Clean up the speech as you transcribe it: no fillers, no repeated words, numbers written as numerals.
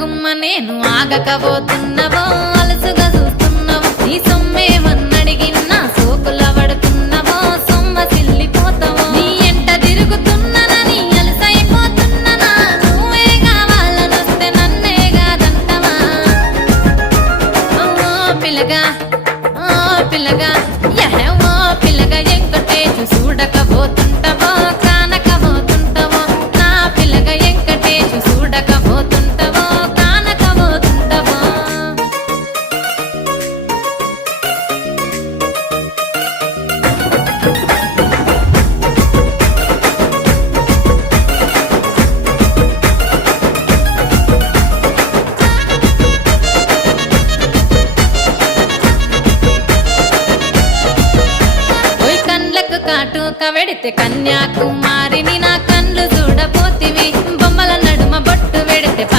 గుమ్మ నేను ఆగకపోతున్నవో అలసుగా చూస్తున్నవో నీ సొమ్మేమన్నడిగిన్నా సోకుల పడుతున్నవో సొమ్మ సిల్లిపోతావో నీ ఎంట తిరుగుతున్ననని అలసైపోతున్ననా నువ్వే కావాలనొస్తే నన్నే కాదంటవా ఓ పిల్లగా ఓ పిల్లగా యహో పిల్లగా ఎంకటేశు చూడకపోతుంటవో కానకపోతుంటవో నా పిల్లగా ఎంకటేశు చూడకపోతుంటవో కానకపోతుంటవో ఓయ్ కండ్లకు కాటుక వెడితే కన్యాకుమారి